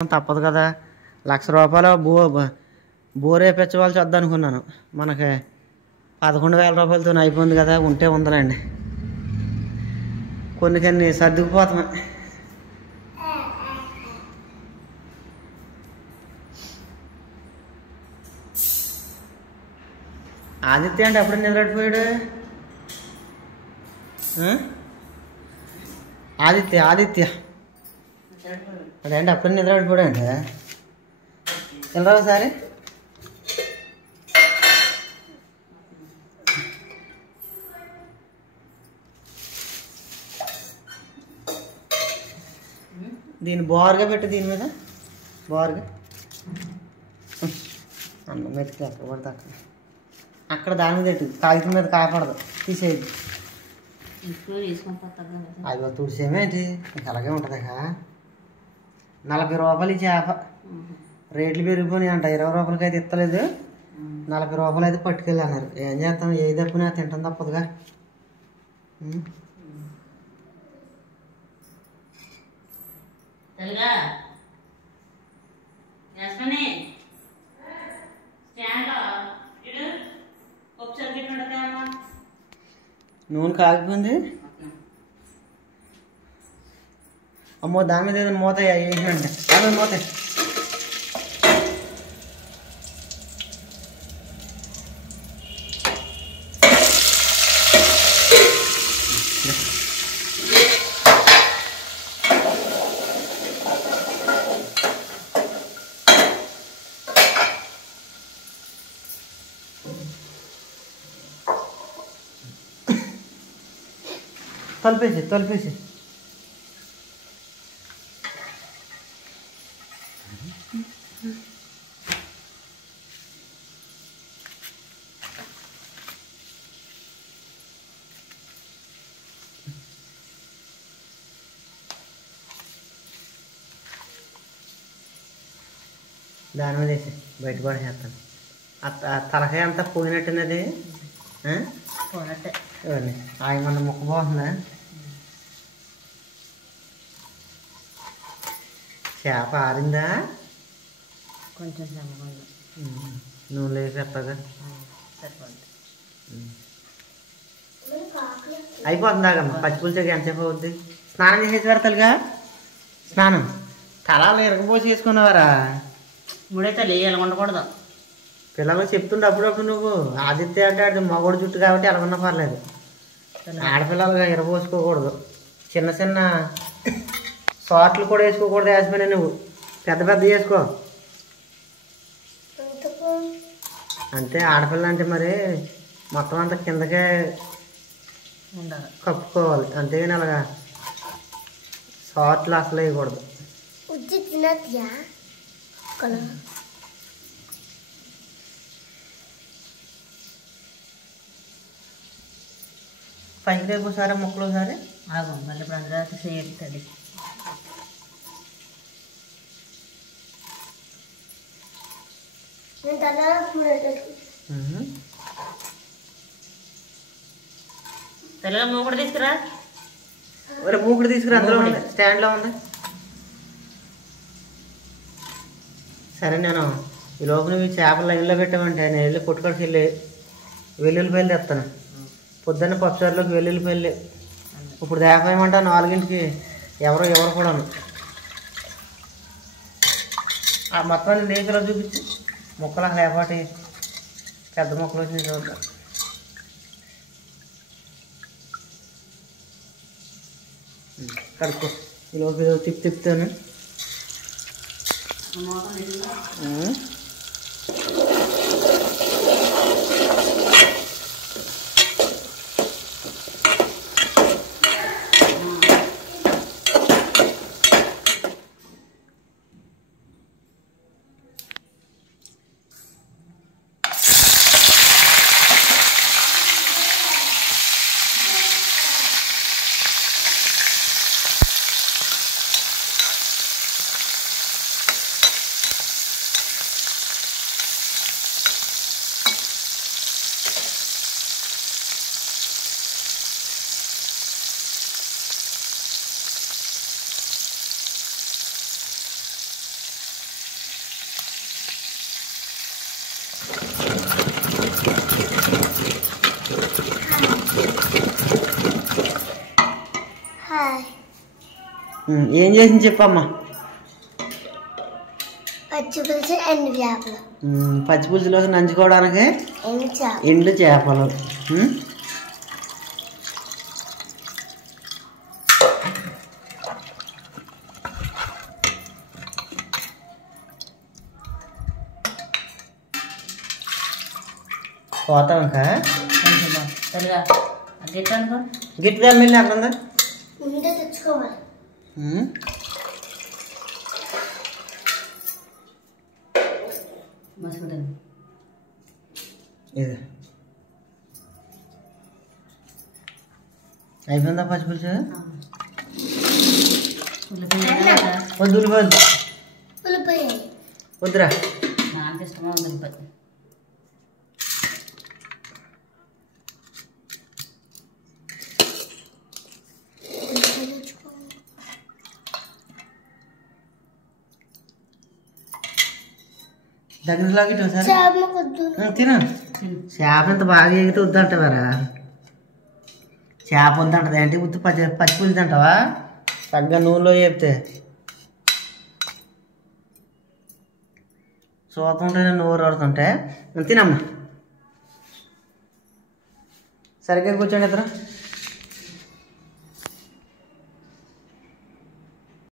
తప్పదు కదా. ₹1,00,000 బోర్ వేయించవలసి వద్ద అనుకున్నాను. మనకి 11,000 రూపాయలతో అయిపోయింది కదా. ఉంటే ఉందలేండి, కొన్ని సర్దుకుపోతామే. ఆదిత్య అంటే అప్పుడు నిద్రపోయాడు. ఆదిత్య అదేంటి అప్పుడు నిద్రపోయాడు అంటే వెళ్ళరా ఒకసారి. దీన్ని బోర్గా పెట్టు, దీని మీద బోర్గా అన్నం మెతికి ఎక్కడ పడితే అక్కడ దాని మీద పెట్టు, కాగితం మీద కాపాడదు, తీసేది. అవి తుడిసేమేంటి ఇంకా అలాగే ఉంటుంది. 40 రూపాయలు ఈ చేప. రేట్లు పెరిగిపోయినాయి అంట. 20 రూపాయలకి అయితే ఇస్తలేదు, 40 రూపాయలు అయితే పట్టుకెళ్ళి అన్నారు. ఏం చేస్తాం, ఏది తప్పునా తింటాం తప్పదుగా. నూనె కాగిపోయింది. అమ్మో దాని మీద ఏదైనా మూత వేసినంటే దాని మీద మూత. తొలిపేసి దాని మీద వేసి బయట కూడా చేస్తాను. తలకాయ అంతా పోయినట్టున్నది. పోయినట్టే ఆయమన్న ముక్క బాగుందా. చేప ఆరిందా కొంచెం నూనె వేసి ఎత్తగా సరిపోద్ది. అయిపోతుందాగమ్మ. పచ్చిపులుసుకి ఎంతసేపు అవుద్ది. స్నానం చేసేసి పెడతారుగా. స్నానం తలాలు ఇరగపోసి వేసుకున్నావారా. ఇప్పుడైతే ఎలా ఉండకూడదు. పిల్లలకు చెప్తుండే అప్పుడప్పుడు నువ్వు. ఆదిత్య అంటే మగోడు జుట్టు కాబట్టి ఎలాగన్నా పర్లేదు. ఆడపిల్లలుగా ఇరగపోసుకోకూడదు. చిన్న చిన్న షార్ట్లు కూడా వేసుకోకూడదు. వేసిపోయినా నువ్వు పెద్ద వేసుకో. అంతే ఆడపిల్ల అంటే మరి మొత్తం అంతా కిందకే ఉండాలి, కప్పుకోవాలి. అంతేగాని అలాగా షార్ట్లు అసలు వేయకూడదు. పైకి రేపు ఒకసారి ముక్కలు ఒకసారి మళ్ళీ ఇప్పుడు అందరూ చేస్తుంది. తెల్లగా మూకుడు తీసుకురా. మూకుడు తీసుకురా, అందులో ఉంది, స్టాండ్లో ఉంది. సరే నేను ఈ లోపల మీ చేపల లైన్లో పెట్టామంటే నేను వెళ్ళి పుట్టుకొడికి వెళ్ళి వెల్లుల్లిపాయలు తెస్తాను. పొద్దున్న పప్పుసారులోకి వెల్లుల్లిపాయలు ఇప్పుడు దేకపోయమంటా 4ంటికి ఎవరు కూడా ఆ మొత్తం నేతిలో చూపించి ముక్కలు లేపాటి పెద్ద ముక్కలు వచ్చి చూద్దాం. కడుక్కో. ఈ లోపల తిప్పుతాను. ఏం చేసింది చెప్పమ్మా. పచ్చిపులుసు ఎండు చేపలు. పచ్చిపులుసులోకి నంచుకోవడానికి ఎండు చేపలు. పోతాం ఇంకా గిట్టిగా మిల్లి అక్కడ ఉందా తెచ్చుకోవాలి. ఇది అయిపోయిందా పచ్చిపులుసు? వద్దు ఉల్లిపోద్దు వద్దురా. నాకు ఇష్టమా ఉల్లిపాయ. దగ్గర లాగిట్ ఒకసారి తిను. చేప ఎంత బాగా ఎగితే వద్దంటావారా? చేప వద్దంటది ఏంటి? ఉత్తి పచ్చిపులుసు తింటావా? తగ్గ నూనెలో చెప్తే చూస్తుంటే నూరు ఆడుతుంటే తినమ్మా. సరిగ్గా కూర్చోండి ఇద్దరు.